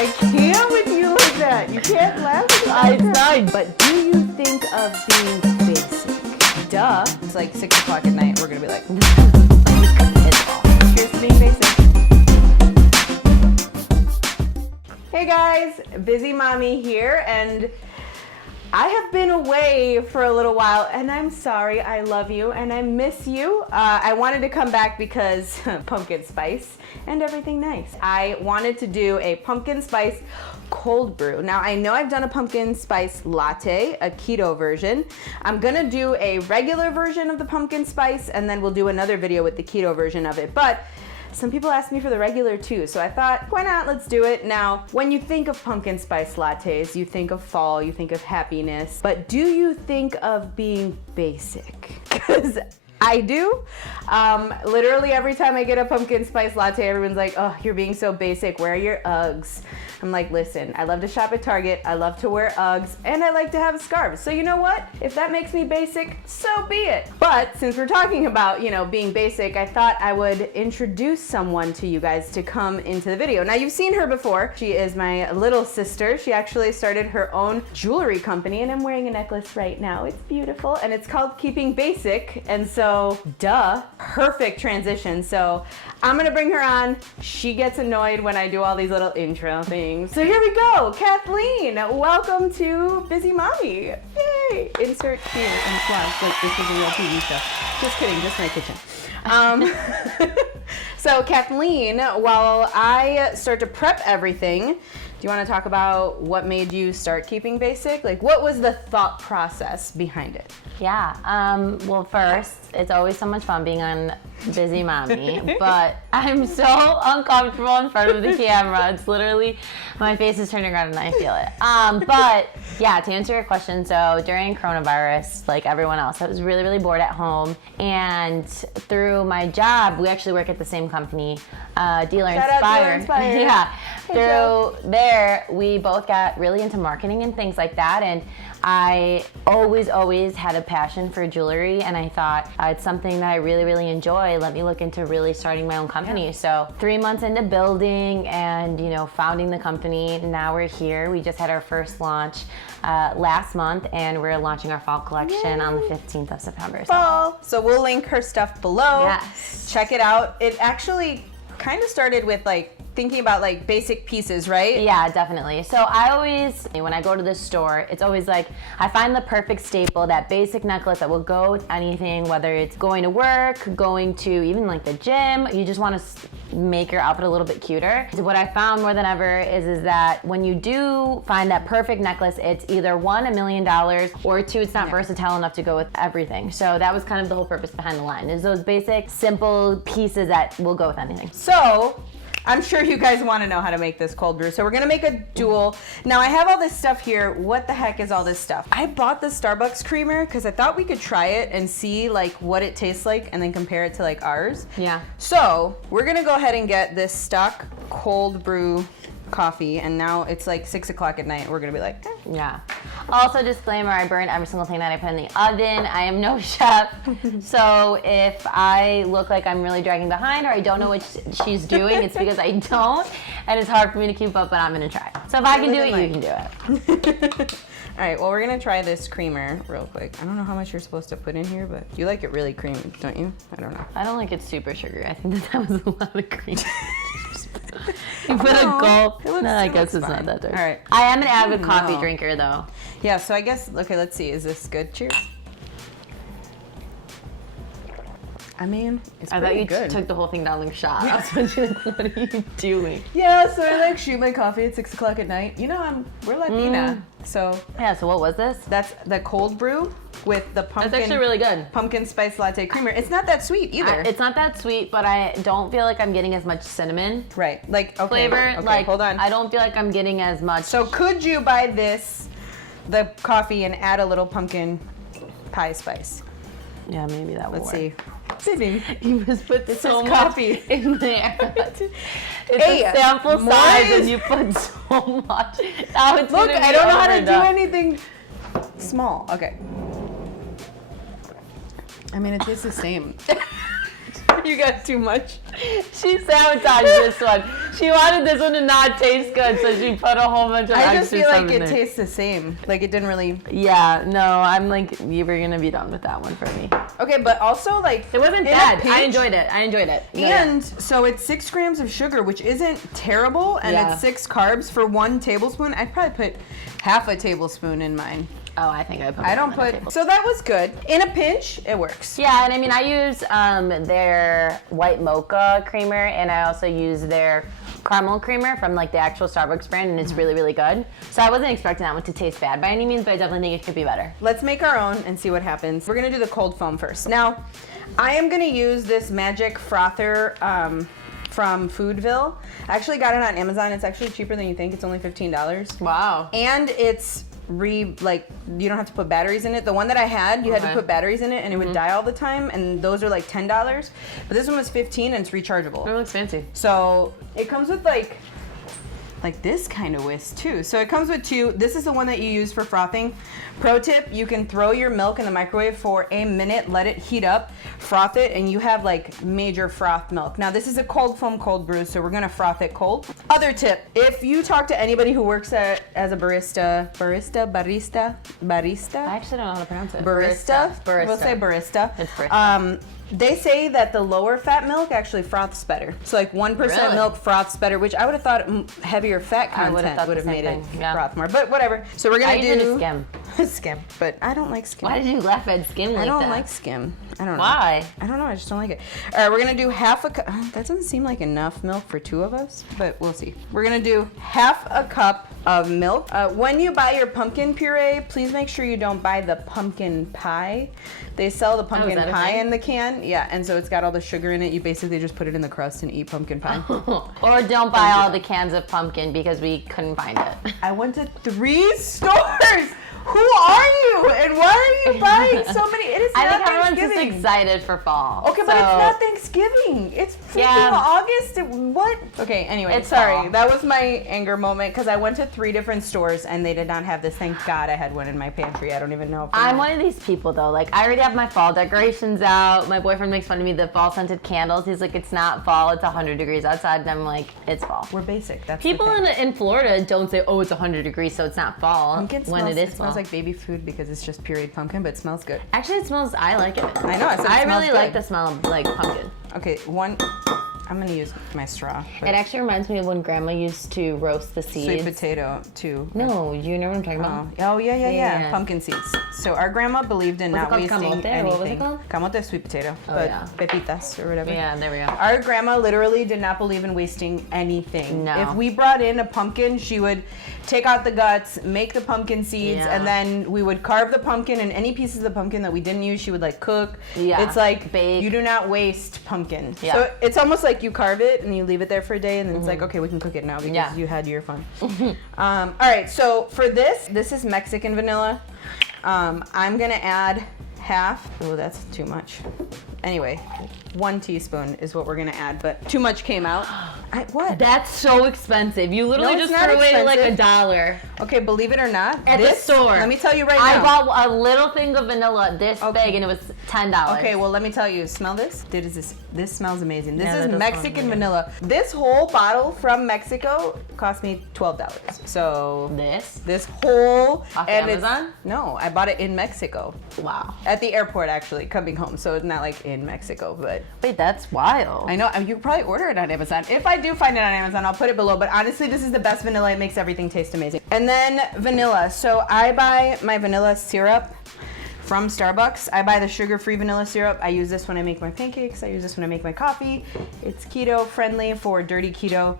I can't with you like that. You can't laugh at that. But do you think of being basic? Duh. It's like 6 o'clock at night. We're going to be like, cheers to being basic. Hey guys, Busy Mommy here, and I have been away for a little while, and I'm sorry. I love you, and I miss you. I wanted to come back because pumpkin spice and everything nice. I wanted to do a pumpkin spice cold brew. Now, I know I've done a pumpkin spice latte, a keto version. I'm gonna do a regular version of the pumpkin spice, and then we'll do another video with the keto version of it. But some people asked me for the regular too, so I thought, why not? Let's do it. Now, when you think of pumpkin spice lattes, you think of fall, you think of happiness, but do you think of being basic? Because I do. Literally every time I get a pumpkin spice latte, everyone's like, oh, you're being so basic. Where are your Uggs? I'm like, listen, I love to shop at Target. I love to wear Uggs, and I like to have scarves. So you know what? If that makes me basic, so be it. But since we're talking about, being basic, I thought I would introduce someone to you guys to come into the video. Now, you've seen her before. She is my little sister. She actually started her own jewelry company, and I'm wearing a necklace right now. It's beautiful, and it's called Keeping Basic. And so, duh, perfect transition. So I'm gonna bring her on. She gets annoyed when I do all these little intro things. So here we go, Kathleen. Welcome to Busy Mommy. Yay! Insert here and slash like this is a real TV show. Just kidding, just my kitchen. So Kathleen, while I start to prep everything, do you want to talk about what made you start Keeping Basic? Like, what was the thought process behind it? Yeah, well, first, it's always so much fun being on Busy Mommy, but I'm so uncomfortable in front of the camera. It's literally, my face is turning around and I feel it. But yeah, to answer your question, so during coronavirus, like everyone else, I was really, really bored at home. And through my job, we actually work at the same company, Dealer Inspire. Yeah, through there, we both got really into marketing and things like that. And I always had a passion for jewelry, and I thought it's something that I really, really enjoy. Let me look into really starting my own company. Yeah. So 3 months into building and founding the company, now we're here. We just had our first launch last month, and we're launching our fall collection on the 15th of September. Fall. So we'll link her stuff below. Yes. Check it out. It actually kind of started with thinking about basic pieces, right? Yeah, definitely. So I always, when I go to the store, it's always like, I find the perfect staple, that basic necklace that will go with anything, whether it's going to work, going to even the gym, you just want to make your outfit a little bit cuter. So what I found more than ever is that when you do find that perfect necklace, it's either one, $1 million, or two, it's not versatile enough to go with everything. So that was kind of the whole purpose behind the line, is those basic, simple pieces that will go with anything. So I'm sure you guys want to know how to make this cold brew. So we're going to make a duel. Now I have all this stuff here. What the heck is all this stuff? I bought the Starbucks creamer because I thought we could try it and see what it tastes like and then compare it to ours. Yeah. So we're going to go ahead and get this stock cold brew coffee, and now it's 6 o'clock at night. We're going to be like, eh. Yeah. Also, disclaimer, I burned every single thing that I put in the oven. I am no chef. So if I look like I'm really dragging behind or I don't know what she's doing, it's because I don't. And it's hard for me to keep up, but I'm going to try. So if I can do it, you can do it. All right, well, we're going to try this creamer real quick. I don't know how much you're supposed to put in here, but you like it really creamy, don't you? I don't know. I don't like it super sugary. I think that was a lot of cream. You put a gulp. No, I guess it's not that dark. All right. I am an avid coffee drinker, though. Yeah, so I guess, okay, let's see. Is this good? Cheers. I mean, it's I pretty thought you good. took the whole thing down like shot. I was wondering, what are you doing? Yeah, so I shoot my coffee at 6 o'clock at night. We're Latina, so. Yeah, so what was this? That's the cold brew with the pumpkin. That's actually really good. Pumpkin spice latte creamer. It's not that sweet either. It's not that sweet, but I don't feel like I'm getting as much cinnamon. Right, okay, flavor. Okay, hold on. I don't feel like I'm getting as much. So could you buy the coffee, and add a little pumpkin pie spice? Yeah, maybe that will work. Let's see. Sydney, you just put so much coffee in there. It's a sample size, and you put so much. Now it's look, I don't know how to do anything small. Okay. I mean, it tastes the same. You got too much. She sabotaged this one. She wanted this one to not taste good, so she put a whole bunch of I extra just feel stuff like in it there. tastes the same. Like it didn't really. Yeah, no, I'm like, you were gonna be done with that one for me. Okay, but also like It wasn't in a bad. I pinch- enjoyed it. Yeah. And so it's 6 grams of sugar, which isn't terrible, and Yeah. it's 6 carbs for 1 tablespoon. I'd probably put half a tablespoon in mine. Oh, I think I put. I don't more than a put. table. So that was good. In a pinch, it works. Yeah, and I mean, I use their white mocha creamer, and I also use their caramel creamer from like the actual Starbucks brand, and it's really, really good. So I wasn't expecting that one to taste bad by any means, but I definitely think it could be better. Let's make our own and see what happens. We're gonna do the cold foam first. Now, I am gonna use this magic frother from Foodville. I actually got it on Amazon. It's actually cheaper than you think. It's only $15. Wow. And it's you don't have to put batteries in it. The one that I had, you had to Okay. put batteries in it and it would die all the time, and those are like $10. But this one was $15 and it's rechargeable. It looks fancy. So it comes with like this kind of whisk too. So it comes with 2. This is the one that you use for frothing. Pro tip, you can throw your milk in the microwave for a minute, let it heat up, froth it, and you have like major froth milk. Now this is a cold foam cold brew, so we're gonna froth it cold. Other tip, if you talk to anybody who works as a barista, I actually don't know how to pronounce it. barista. Barista. We'll say barista. It's barista. They say that the lower fat milk actually froths better. So like 1% Really? milk froths better, which I would have thought heavier fat I would've content thought would the have same made it thing, yeah. froth more. But whatever. So we're gonna I use do it in skim. skim, but I don't like skim. Why did you laugh at skim like I don't that? like skim. I don't know. Why? I don't know. I just don't like it. All right, we're gonna do half a cup. That doesn't seem like enough milk for 2 of us, but we'll see. We're gonna do half a cup of milk. When you buy your pumpkin puree, please make sure you don't buy the pumpkin pie. They sell the pumpkin that a pie thing? in the can. Yeah, and so it's got all the sugar in it. You basically just put it in the crust and eat pumpkin pie. Or don't buy all the cans of pumpkin because we couldn't find it. I went to 3 stores. Who are you? And why are you buying so many? It is I not think everyone's just Thanksgiving. excited for fall. Okay, but it's not Thanksgiving. It's freaking Yeah. August. What? Okay, anyway, It's sorry. fall. That was my anger moment because I went to 3 different stores and they did not have this. Thank God I had one in my pantry. I don't even know if I'm one of these people though. Like I already have my fall decorations out. My boyfriend makes fun of me the fall scented candles. He's like, it's not fall. It's 100 degrees outside. And I'm like, it's fall. We're basic. That's People the thing. in Florida don't say, oh, it's 100 degrees, so it's not fall. Pumpkin when smells, it is it fall. smells like baby food because it's just pureed pumpkin, but it smells good. Actually, it smells. I like it. I know. I said it I smells really like good. the smell of like pumpkin. Okay, I'm gonna use my straw. It actually reminds me of when Grandma used to roast the seeds. Sweet potato too. No, you know what I'm talking about? Yeah. Yeah. Pumpkin seeds. So our grandma believed in Was it not called wasting camote, or anything. what was it called? Camote, sweet potato. Oh, but yeah. pepitas or whatever. Yeah, there we go. Our grandma literally did not believe in wasting anything. No. If we brought in a pumpkin, she would take out the guts, make the pumpkin seeds, Yeah. and then we would carve the pumpkin, and any pieces of the pumpkin that we didn't use, she would like cook. Yeah. It's like Bake. you do not waste pumpkin. Yeah. So it's almost like you carve it and you leave it there for a day, and then it's like, okay, we can cook it now because Yeah. you had your fun. All right, so for this is Mexican vanilla. I'm gonna add half. Oh, that's too much. Anyway, 1 teaspoon is what we're gonna add, but too much came out. What? That's so expensive. You literally No, it's just not threw away like expensive. $1. Okay, believe it or not, At the store. Let me tell you right I now. bought a little thing of vanilla this Okay. big and it was $10. Okay, well let me tell you. Smell this. This smells amazing. This Yeah, that is does smell Mexican really good. vanilla. This whole bottle from Mexico cost me $12. So This? whole Off and Amazon? No, I bought it in Mexico. Wow. At the airport, actually, coming home. So it's not like in Mexico, but Wait, that's wild. I know you could probably order it on Amazon. If I do find it on Amazon, I'll put it below. But honestly, this is the best vanilla. It makes everything taste amazing. And then vanilla. So I buy my vanilla syrup from Starbucks. I buy the sugar-free vanilla syrup. I use this when I make my pancakes. I use this when I make my coffee. It's keto friendly for dirty keto,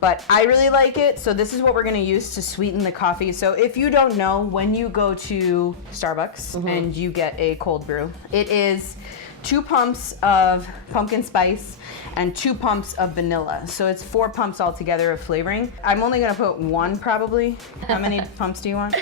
but I really like it. So this is what we're gonna use to sweeten the coffee. So if you don't know, when you go to Starbucks and you get a cold brew, it is 2 pumps of pumpkin spice and 2 pumps of vanilla. So it's 4 pumps altogether of flavoring. I'm only gonna put 1 probably. How many pumps do you want?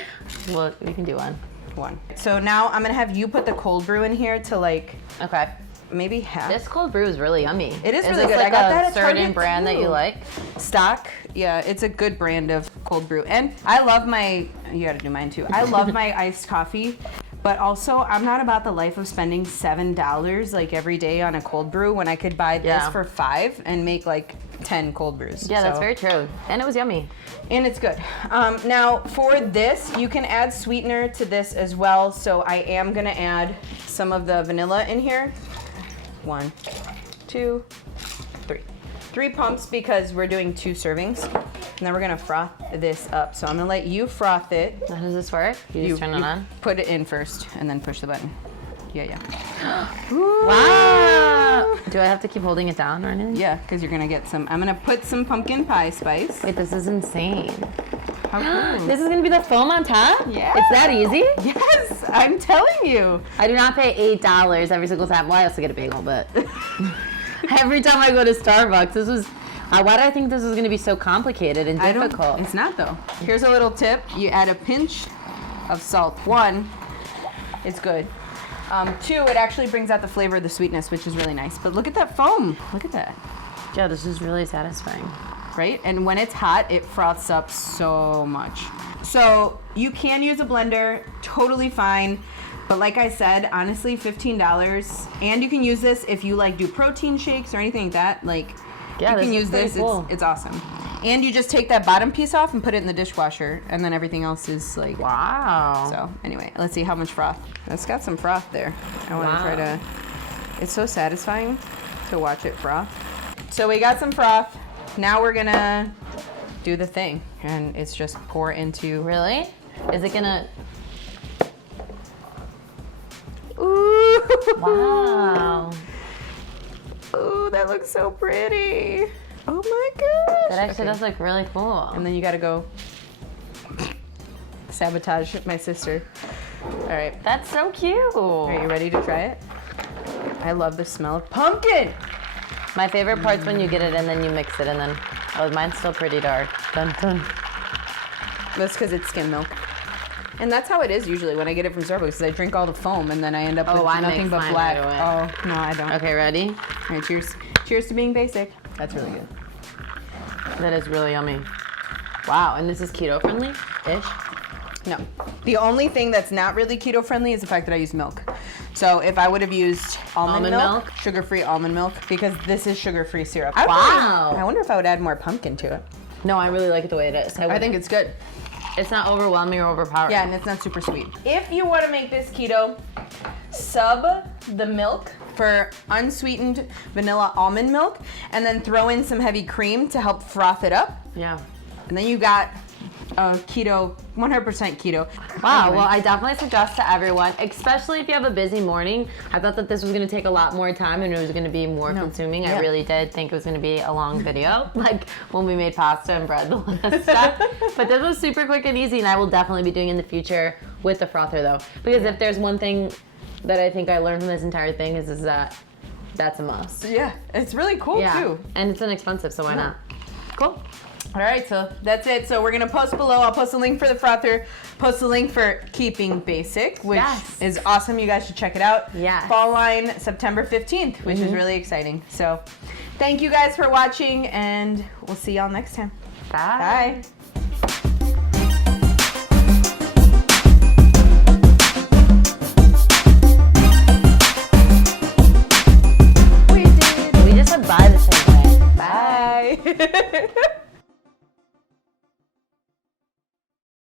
Well, we can do one. 1. So now I'm gonna have you put the cold brew in here to like Okay. maybe half. This cold brew is really yummy. It is really this good. Like I got a that at certain Target, brand that too. you like. Stock. Yeah, it's a good brand of cold brew. And I love my, you gotta do mine too. I love my iced coffee, But also, I'm not about the life of spending $7 like every day on a cold brew when I could buy this for $5 and make like 10 cold brews. Yeah, that's very true. And it was yummy. And it's good. Now for this, you can add sweetener to this as well. So I am gonna add some of the vanilla in here. 1, 2, 3. 3 pumps because we're doing 2 servings. And then we're gonna froth this up. So I'm gonna let you froth it. How does this work? You just turn it on? Put it in first and then push the button. Yeah. Wow! Do I have to keep holding it down or anything? Yeah, because you're gonna get some. I'm gonna put some pumpkin pie spice. Wait, this is insane. How cool. This is gonna be the foam on top? Yeah. It's that easy? Yes, I'm telling you. I do not pay $8 every single time. Well, I also get a bagel, but every time I go to Starbucks, this was. Why did I think this was gonna be so complicated and difficult? It's not though. Here's a little tip. You add a pinch of salt. 1, it's good. 2, it actually brings out the flavor of the sweetness, which is really nice. But look at that foam. Look at that. Yeah, this is really satisfying. Right? And when it's hot, it froths up so much. So you can use a blender, totally fine. But like I said, honestly, $15. And you can use this if you like do protein shakes or anything like that. Like, yeah, you can use pretty this. cool. It's awesome. And you just take that bottom piece off and put it in the dishwasher, and then everything else is like. Wow. So anyway, let's see how much froth. It's got some froth there. I want to try to. It's so satisfying to watch it froth. So we got some froth. Now we're gonna do the thing, and it's just pour into. Really? Is it gonna? Ooh! Wow. Ooh, that looks so pretty. Oh my gosh. That actually does look really cool. And then you gotta go sabotage my sister. All right. That's so cute. Are you ready to try it? I love the smell of pumpkin. My favorite part's when you get it and then you mix it and then, oh, mine's still pretty dark. Dun dun. That's because it's skim milk. And that's how it is usually when I get it from Starbucks, is I drink all the foam and then I end up with nothing but black. Oh, no, I don't. Okay, ready? All right, cheers. Cheers to being basic. That's really good. That is really yummy. Wow, and this is keto friendly-ish? No. The only thing that's not really keto friendly is the fact that I use milk. So if I would have used almond milk, sugar-free almond milk, because this is sugar-free syrup. Wow. I wonder if I would add more pumpkin to it. No, I really like it the way it is. I think it's good. It's not overwhelming or overpowering. Yeah, and it's not super sweet. If you want to make this keto, sub the milk for unsweetened vanilla almond milk, and then throw in some heavy cream to help froth it up. Yeah. And then you got keto, 100% keto. Wow, Anyway. well, I definitely suggest to everyone, especially if you have a busy morning. I thought that this was gonna take a lot more time and it was gonna be more consuming. Yeah. I really did think it was gonna be a long video, like when we made pasta and bread, all that stuff. But this was super quick and easy, and I will definitely be doing in the future with the frother though. Because if there's one thing that I think I learned from this entire thing is that that's a must. Yeah, it's really cool too. And it's inexpensive, so why not? Cool. All right, so that's it. So we're gonna post below. I'll post a link for the frother, post a link for Keeping Basic, which is awesome. You guys should check it out. Yes. Fall line September 15th, which is really exciting. So thank you guys for watching, and we'll see y'all next time. Bye. Bye.